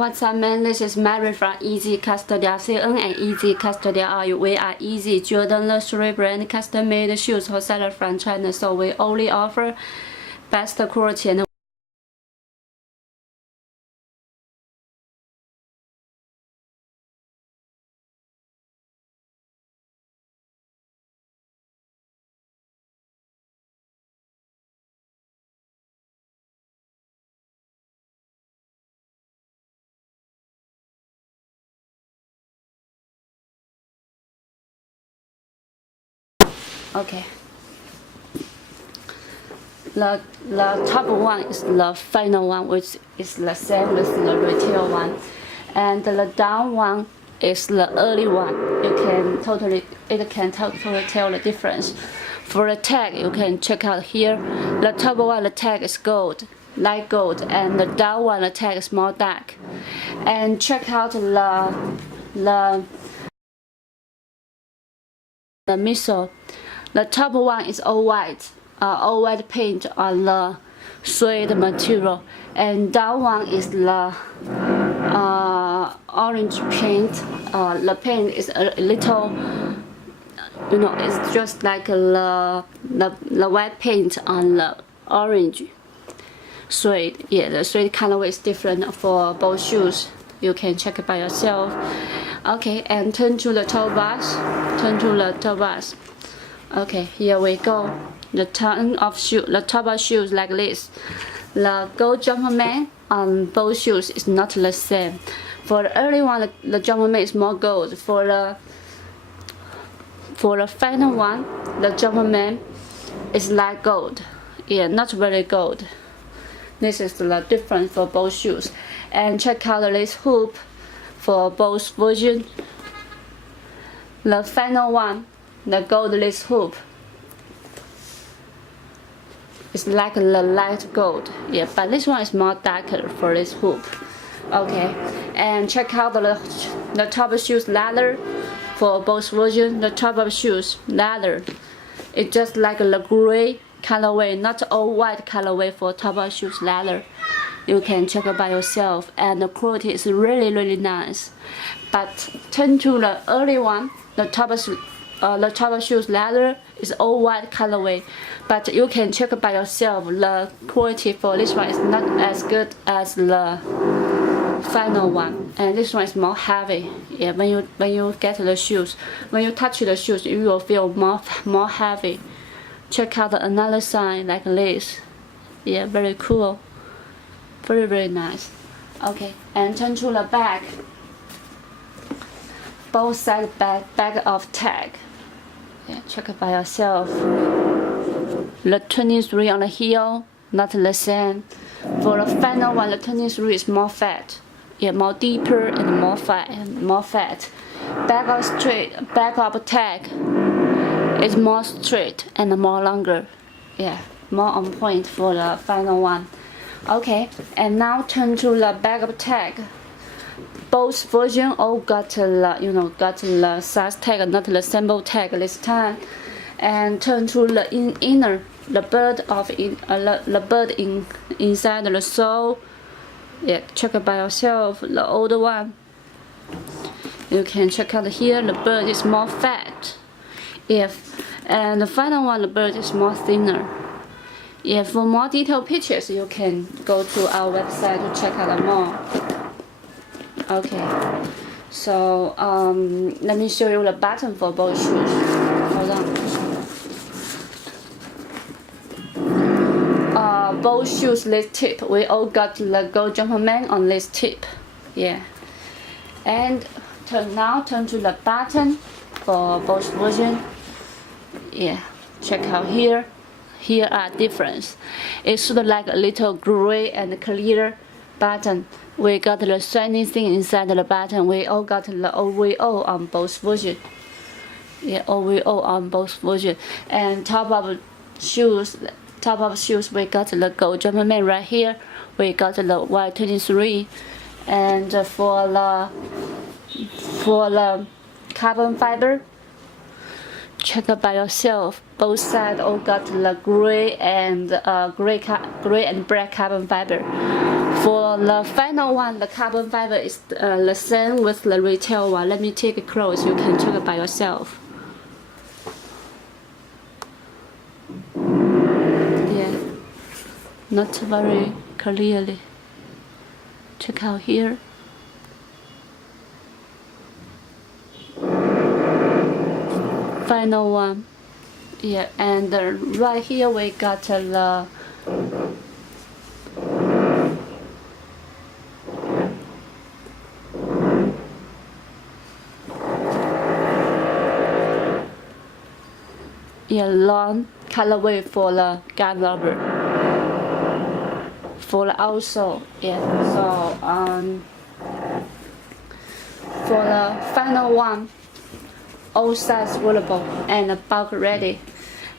what's up, man? This is Mary from Easy Custodial. CN and Easy Custodial. We are Easy Jordan luxury brand custom-made shoes wholesaler from China. So we only offer best quality and okay. The top one is the final one, which is the same as the retail one, and the down one is the early one. It can totally tell the difference. For the tag, you can check out here. The top one, the tag is gold, light gold, and the down one, the tag is more dark. And check out the midsole. The top one is all white paint on the suede material, and down one is the orange paint. The paint is a little, it's just like the white paint on the orange suede. Yeah, the suede colorway is different for both shoes. You can check it by yourself. Okay, and turn to the toe box. Okay, here we go. The top of shoes like this. The gold Jumpman on both shoes is not the same. For the early one, the Jumpman is more gold. For the final one, the Jumpman is light gold. Yeah, not very gold. This is the difference for both shoes. And check out this hoop for both versions. The final one, the gold lace hoop, it's like the light gold. Yeah, but this one is more darker for this hoop. Okay, and check out the top of shoes leather for both versions. The top of shoes leather, it's just like the gray colorway, not all white colorway for top of shoes leather. You can check it by yourself, and the quality is really nice. But turn to the early one, the top of shoes leather is all white colorway, but you can check it by yourself. The quality for this one is not as good as the final one, and this one is more heavy. Yeah, when you get the shoes, when you touch the shoes, you will feel more heavy. Check out another sign like this. Yeah, very cool, very nice. Okay, and turn to the back. Both side back of tag. Yeah, check it by yourself. The 23 on the heel, not the same. For the final one, the 23 is more fat. Yeah, more deeper and more fat. Back of tag is more straight and more longer. Yeah, more on point for the final one. Okay, and now turn to the back of tag. Both versions all got the size tag, not the symbol tag this time. And turn to the inner, the bird inside the sole. Yeah, check it by yourself. The older one, you can check out here. The bird is more fat. And the final one, the bird is more thinner. Yeah, for more detailed pictures, you can go to our website to check out more. Okay, so let me show you the button for both shoes. Hold on. Both shoes this tip. We all got the gold Jumpman on this tip. Yeah, and now turn to the button for both versions. Yeah, check out here. Here are difference. It's sort of like a little gray and clear button. We got the shiny thing inside the button. We all got the OVO on both versions. Yeah, OVO on both versions. And top of shoes, we got the gold Jumpman right here. We got the Y23, and for the carbon fiber, check it by yourself. Both sides all got the gray and black carbon fiber. For the final one, the carbon fiber is the same with the retail one. Let me take it close. You can check it by yourself. Yeah, not very clearly. Check out here. Final one. Yeah, and right here we got the long colorway for the gun rubber. For the outsole, yeah. So for the final one, all size available and bulk ready.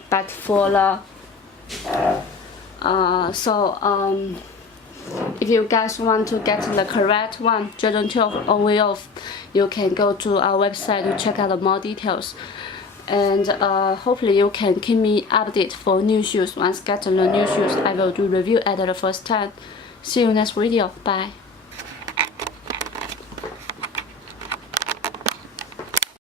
But for the if you guys want to get the correct one, Jordan 12 on way off, you can go to our website to check out more details. And hopefully you can keep me updated for new shoes. Once get the new shoes, I will do review at the first time. See you next video. Bye.